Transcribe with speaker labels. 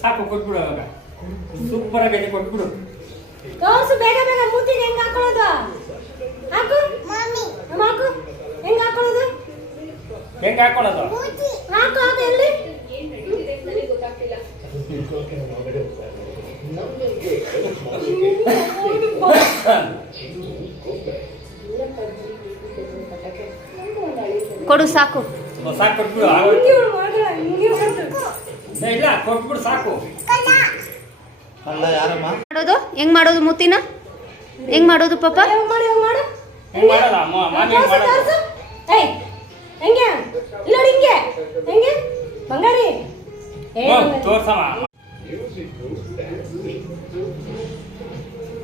Speaker 1: ಸಾಕು ಕೊಟ್ಬಿಡು ಅವಾಗ. ಸೂಪರ್ ಆಗೈತೆ ಕೊಟ್ಬಿಡು.
Speaker 2: ತೋರ್ಸು ಬೇಗ ಬೇಗ ಮೂತಿಗೆ ಹೆಂಗ್ ಹಾಕೊಳ್ಳೋದು? ಹಾಕು. ಅಮ್ಮ, ಹಾಕು. ಹೆಂಗ್ ಹಾಕೊಳ್ಳೋದು?
Speaker 1: ಹೆಂಗೆ ಹಾಕೊಳ್ಳೋದು?
Speaker 2: ಹಾಕು ಹಾಕು ಎಲ್ಲಿ?
Speaker 3: ಕೊಡು ಸಾಕು. ಮಾಡೋದು? ಹೆಂಗ್ ಮಾಡೋದು ಮೂತಿನ ಹೆಂಗ್ ಮಾಡೋದು ಪಾಪ?
Speaker 2: ಬಂಗಾರಿ.